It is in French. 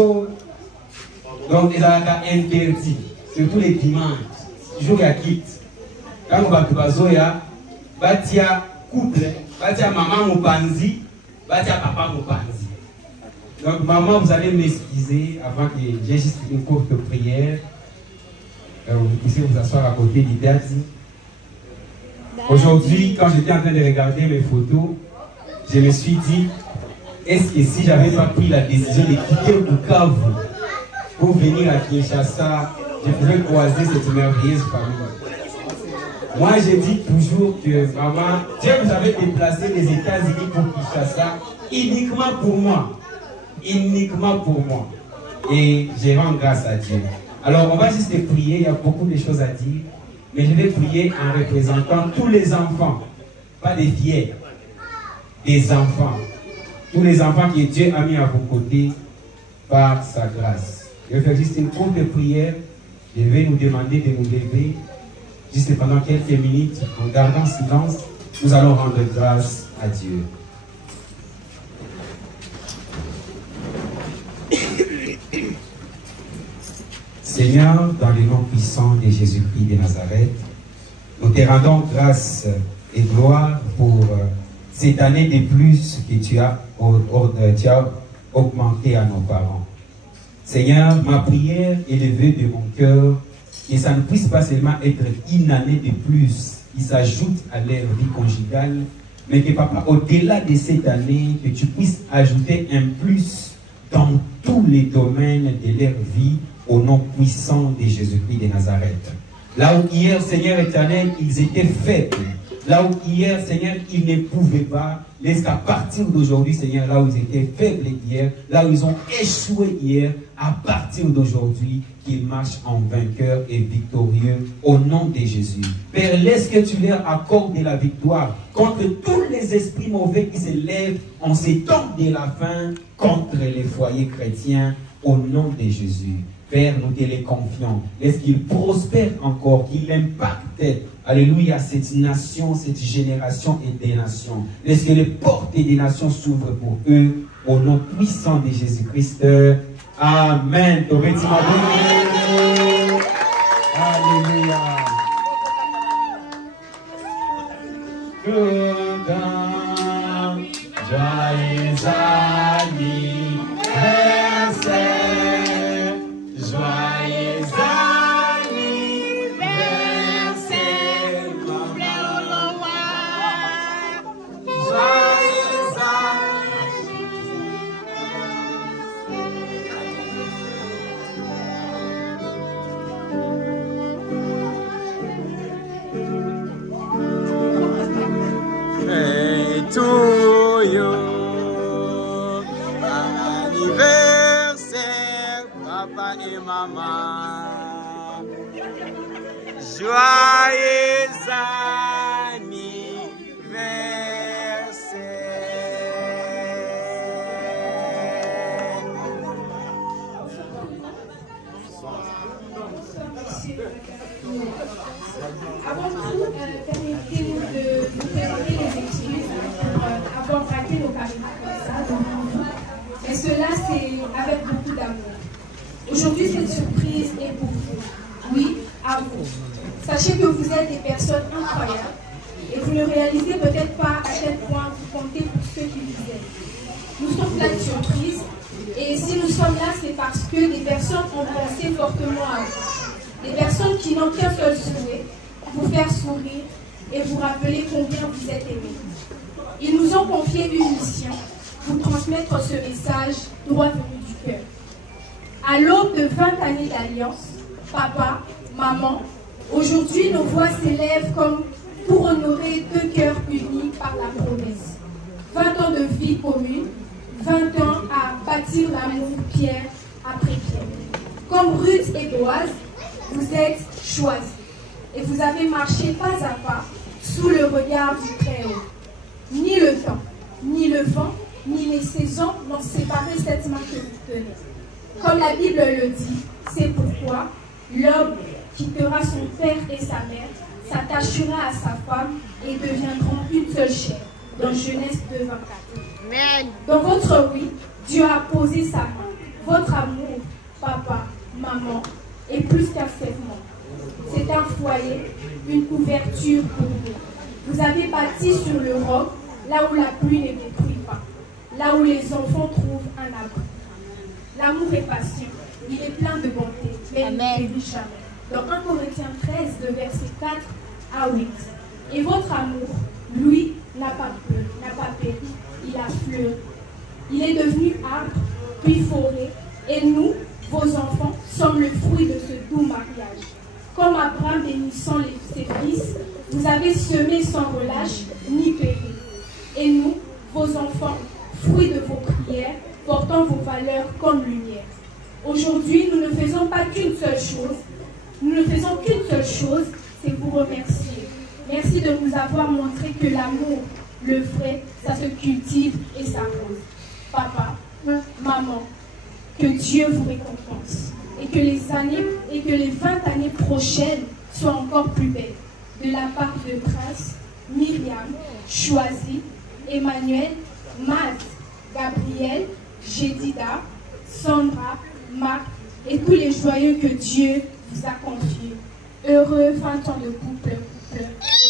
Bisso, donc les alaka interdits, surtout les dimanches, jour à quitte. Quand on va bazoya, batia couple, batia maman Mopanzi, batia papa Mopanzi. Donc maman, vous allez m'excuser avant que j'ai juste une courte prière. Vous puissiez vous asseoir à côté d'Idadi. Aujourd'hui, quand j'étais en train de regarder mes photos, je me suis dit, est-ce que si j'avais pas pris la décision de quitter Bukavu pour venir à Kinshasa, je pouvais croiser cette merveilleuse famille. Moi, je dis toujours que maman, Dieu vous avait déplacé des États-Unis pour Kinshasa uniquement pour moi. Uniquement pour moi. Et je rends grâce à Dieu. Alors, on va juste prier, il y a beaucoup de choses à dire. Mais je vais prier en représentant tous les enfants, pas des vieilles, des enfants. Tous les enfants que Dieu a mis à vos côtés par sa grâce. Je vais faire juste une courte prière. Je vais nous demander de nous lever juste pendant quelques minutes en gardant silence. Nous allons rendre grâce à Dieu. Seigneur, dans le nom puissant de Jésus-Christ de Nazareth, nous te rendons grâce et gloire pour cette année de plus que tu as augmenté à nos parents. Seigneur, ma prière est le vœu de mon cœur, que ça ne puisse pas seulement être une année de plus qui s'ajoute à leur vie conjugale, mais que papa, au-delà de cette année, que tu puisses ajouter un plus dans tous les domaines de leur vie, au nom puissant de Jésus-Christ de Nazareth. Là où hier, Seigneur éternel, ils étaient faibles. Là où hier, Seigneur, ils ne pouvaient pas. Laisse qu'à partir d'aujourd'hui, Seigneur, là où ils étaient faibles hier, là où ils ont échoué hier, à partir d'aujourd'hui, qu'ils marchent en vainqueur et victorieux au nom de Jésus. Père, laisse que tu leur accordes la victoire contre tous les esprits mauvais qui se lèvent en ces temps de la fin contre les foyers chrétiens au nom de Jésus. Père, nous te les confions. Laisse qu'ils prospèrent encore, qu'ils impactent, alléluia, cette nation, cette génération et des nations. Laisse que les portes des nations s'ouvrent pour eux, au nom puissant de Jésus-Christ. Amen. Alléluia. Joyeux anniversaire. Joyeux anniversaire, mon frère Olowa. Joyeux anniversaire to you. Anniversaire, papa et maman. Joyeux Avant tout, permettez-nous de vous présenter les excuses pour avoir raté nos caméras comme ça. Et cela, c'est avec beaucoup d'amour. Aujourd'hui, cette surprise est pour vous. Oui, à vous. Sachez que vous êtes des personnes incroyables et vous ne réalisez peut-être pas à quel point vous comptez pour ceux qui vous aiment. Nous sommes plein de surprises et si nous sommes là, c'est parce que des personnes ont pensé fortement à vous. Des personnes qui n'ont qu'un seul souhait, vous faire sourire et vous rappeler combien vous êtes aimés. Ils nous ont confié une mission, vous transmettre ce message droit venu du cœur. À l'aube de 20 années d'alliance, papa, maman, aujourd'hui nos voix s'élèvent comme pour honorer deux cœurs unis par la promesse. 20 ans de vie commune, 20 ans à bâtir l'amour pierre après pierre. Comme Ruth et Boaz, vous êtes choisis et vous avez marché pas à pas sous le regard du Très-Haut. Ni le temps, ni le vent, ni les saisons n'ont séparé cette main que vous tenez. Comme la Bible le dit, c'est pourquoi l'homme quittera son père et sa mère, s'attachera à sa femme et deviendront une seule chair. Dans Genèse 2, 24. Amen. Dans votre oui, Dieu a posé sa main. Votre amour, papa, maman, est plus qu'un serment. C'est un foyer, une couverture pour vous. Vous avez bâti sur le roc, là où la pluie ne détruit pas, là où les enfants trouvent un abri. L'amour est patient, il est plein de bonté, mais il ne périt jamais. Dans 1 Corinthiens 13, de versets 4 à 8. Et votre amour, lui, n'a pas péri, il a fleuri. Il est devenu arbre, puis forêt, et nous, vos enfants, sommes le fruit de ce doux mariage. Comme Abraham bénissant ses fils, vous avez semé sans relâche ni péri. Et nous, vos enfants, fruits de vos prières, portant vos valeurs comme lumière. Aujourd'hui, nous ne faisons pas qu'une seule chose. Nous ne faisons qu'une seule chose, c'est vous remercier. Merci de nous avoir montré que l'amour, le vrai, ça se cultive et s'arrose. Papa, maman, que Dieu vous récompense et que les 20 années prochaines soient encore plus belles. De la part de Grace, Myriam, Choisie, Emmanuel, Mad, Gabriel, Jedida, Sandra, Marc et tous les joyeux que Dieu vous a confiés. Heureux 20 ans de couple. Merci.